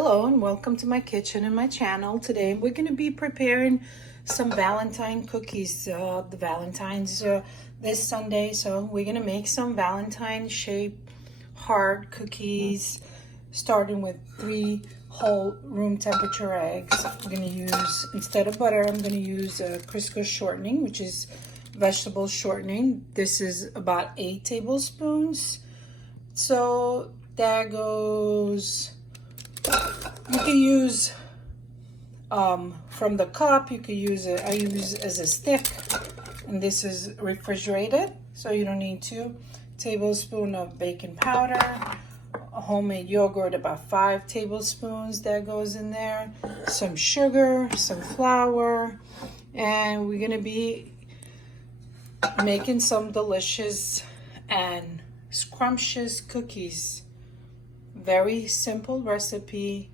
Hello and welcome to my kitchen and my channel. Today we're going to be preparing some Valentine cookies. The Valentine's this Sunday, so we're going to make some Valentine shaped hard cookies, starting with 3 whole room temperature eggs. We're going to use, instead of butter, I'm going to use crisco shortening, which is vegetable shortening. This is about 8 tablespoons. So that goes, you can use from the cup, you could use it, I use as a stick, and this is refrigerated, so you don't need 2 tablespoons of baking powder, homemade yogurt, about 5 tablespoons that goes in there, some sugar, some flour, and we're gonna be making some delicious and scrumptious cookies. Very simple recipe.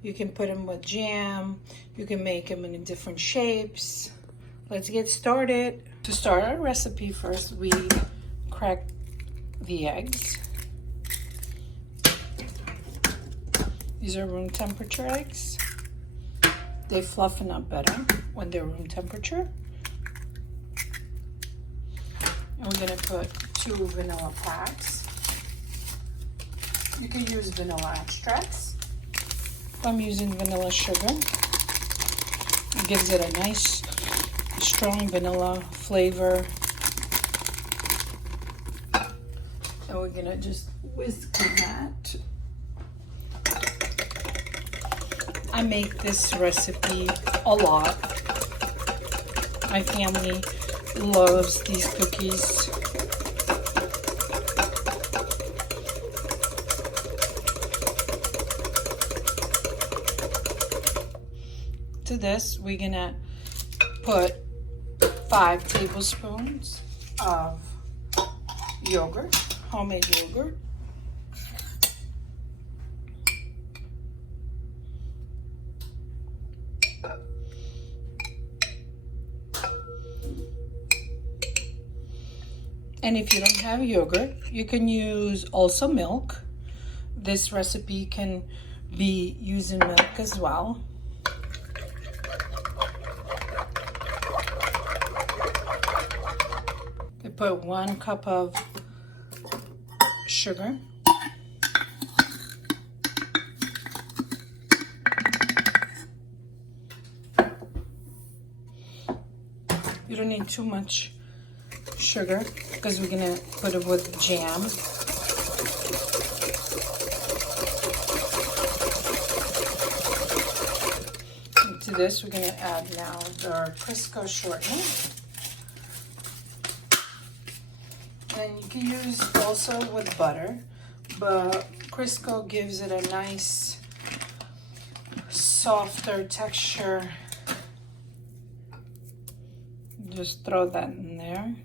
You can put them with jam. You can make them in different shapes. Let's get started. To start our recipe, first we crack the eggs. These are room temperature eggs. They fluffen up better when they're room temperature. And we're gonna put 2 vanilla packs. You can use vanilla extracts. I'm using vanilla sugar. It gives it a nice, strong vanilla flavor. And we're gonna just whisk that. I make this recipe a lot. My family loves these cookies. To this, we're gonna put 5 tablespoons of yogurt, homemade yogurt. And if you don't have yogurt, you can use also milk. This recipe can be using milk as well. I put 1 cup of sugar. You don't need too much sugar because we're gonna put it with jam. And to this, we're gonna add now our crisco shortening. And you can use also with butter, but crisco gives it a nice, softer texture. Just throw that in there.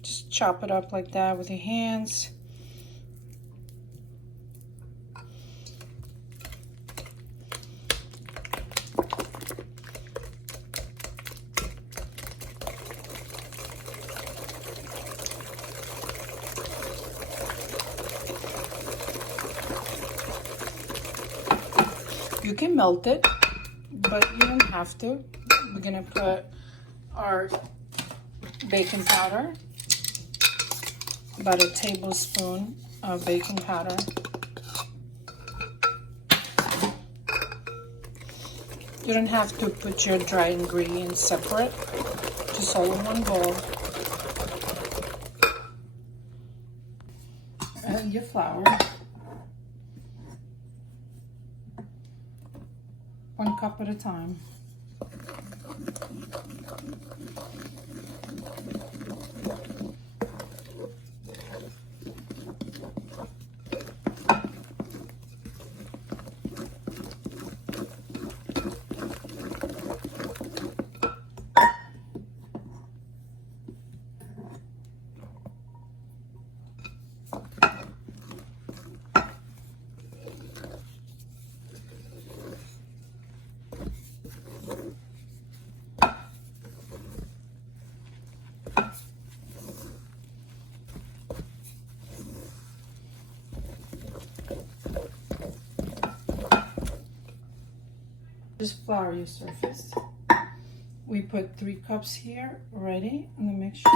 Just chop it up like that with your hands. You can melt it, but you don't have to. We're gonna put our baking powder, about 1 tablespoon of baking powder. You don't have to put your dry ingredients separate, just all in one bowl. And your flour. 1 cup at a time. just flour your surface. We put 3 cups here already in the mixture.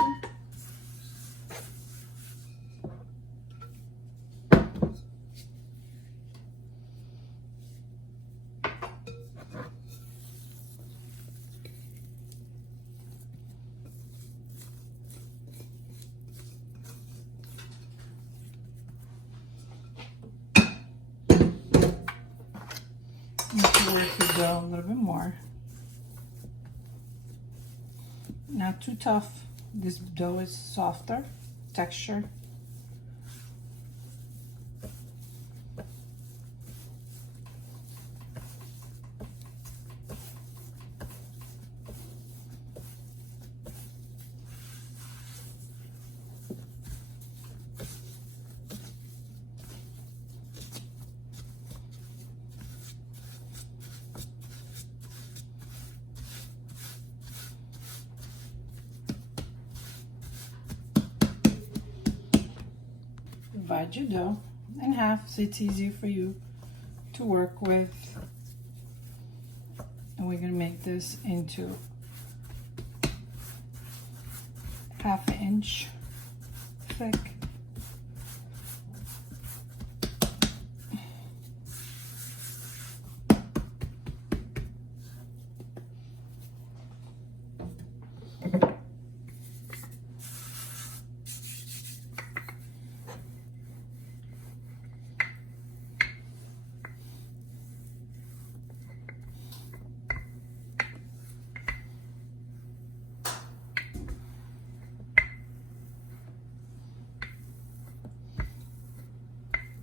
You can work your dough a little bit more. Not too tough. This dough is softer texture. Divide your dough in half so it's easier for you to work with. And we're going to make this into 1/2 inch thick.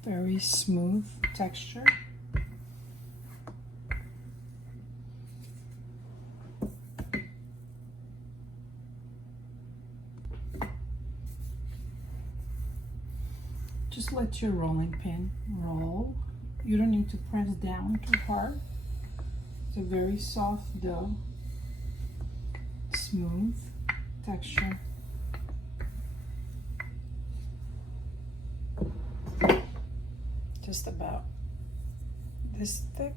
Very smooth texture. Just let your rolling pin roll. You don't need to press down too hard. It's a very soft dough, smooth texture. Just about this thick.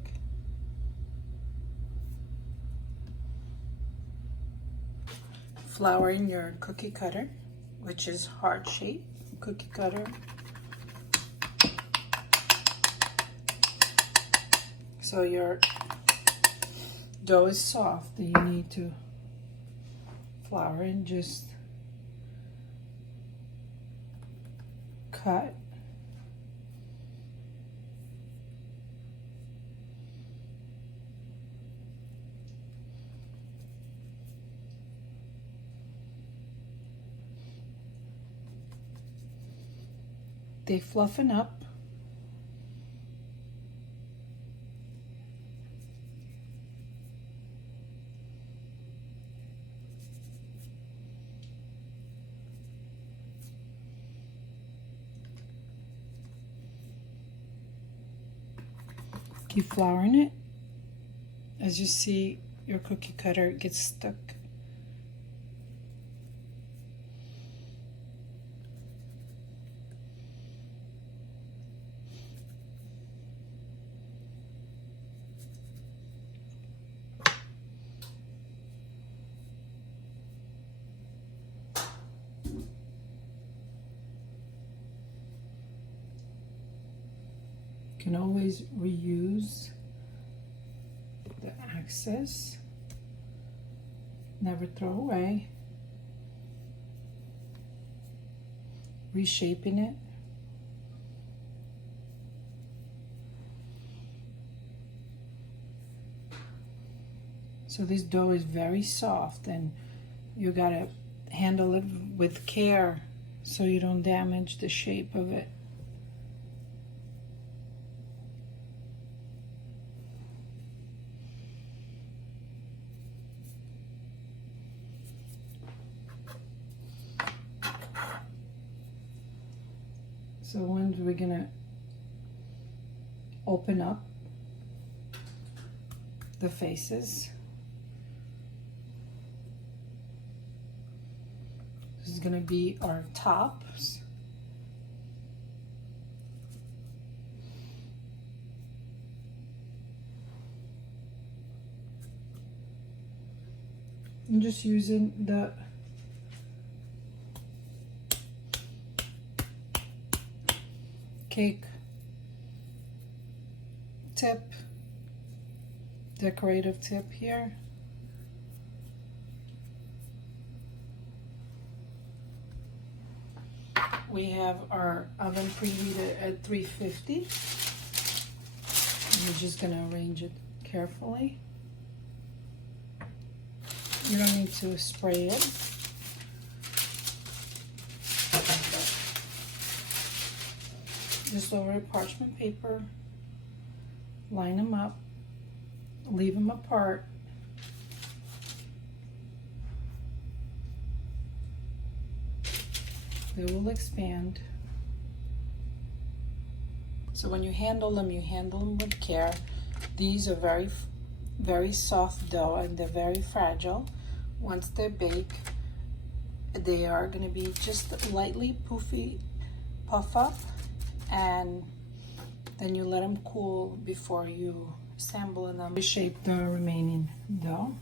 Flour in your cookie cutter, which is heart shape cookie cutter. So your dough is soft and you need to flour and just cut. They fluffen up. Keep flouring it. As you see, your cookie cutter gets stuck. Can always reuse the excess, never throw away. Reshaping it. So this dough is very soft and you gotta handle it with care so you don't damage the shape of it. So when we're gonna open up the faces. This is gonna be our tops. I'm just using the cake tip, decorative tip here. We have our oven preheated at 350. We're just gonna arrange it carefully. You don't need to spray it. Just over a parchment paper, line them up, leave them apart. They will expand. So when you handle them with care. These are very soft dough, and they're very fragile. Once they're baked, they are going to be just lightly puff up, and then you let them cool before you assemble them. Shape the remaining dough.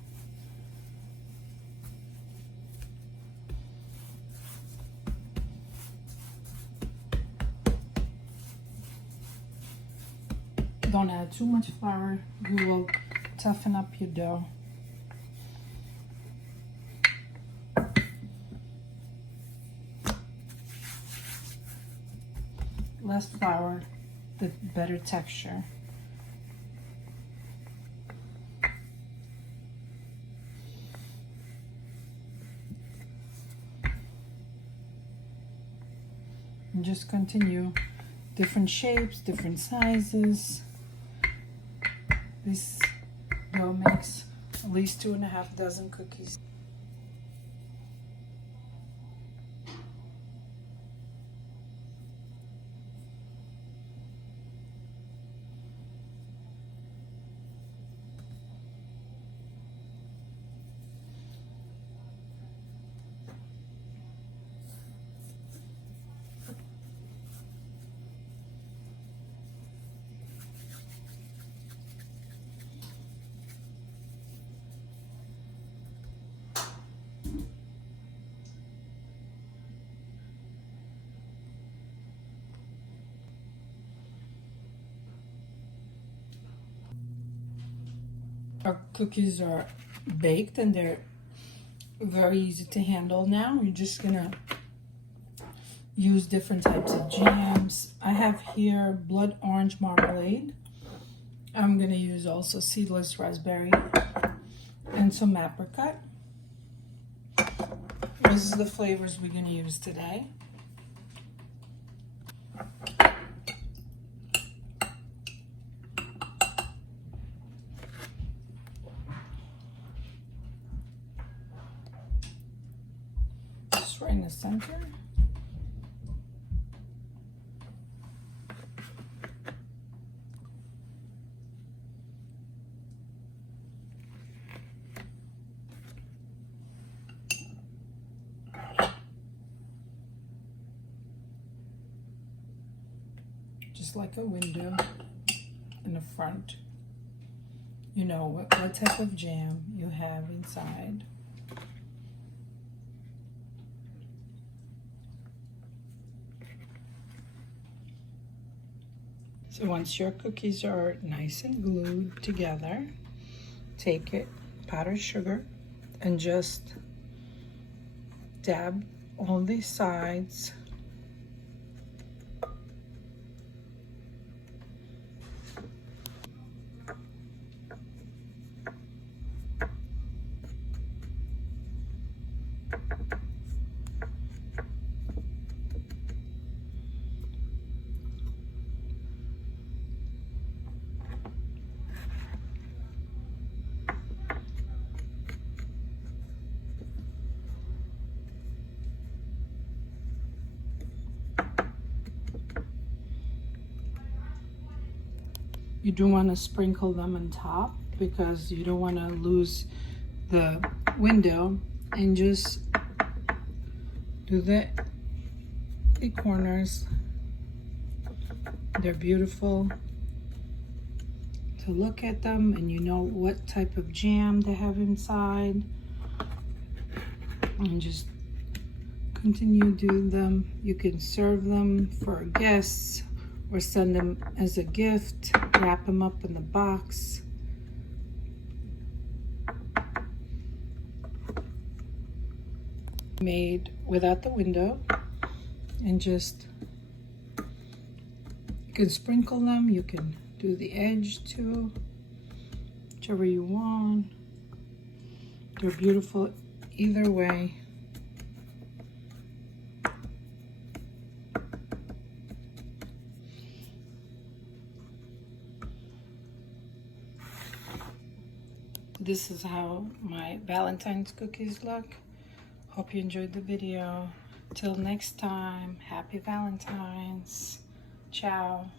Don't add too much flour. You will toughen up your dough. Less flour, the better texture. And just continue. Different shapes, different sizes. This dough makes at least 2.5 dozen cookies. Our cookies are baked and they're very easy to handle now. You're just gonna use different types of jams. I have here blood orange marmalade. I'm gonna use also seedless raspberry and some apricot. This is the flavors we're gonna use today. Right in the center. Just like a window in the front. You know what type of jam you have inside. So once your cookies are nice and glued together, take it, powdered sugar, and just dab all these sides. You do want to sprinkle them on top because you don't want to lose the window, and just do the corners. They're beautiful to look at them, and you know what type of jam they have inside. And just continue doing them. You can serve them for guests or send them as a gift. Wrap them up in the box. Made without the window, and just you can sprinkle them. You can do the edge too, whichever you want. They're beautiful either way. This is how my Valentine's cookies look. Hope you enjoyed the video. Till next time, happy Valentine's. Ciao.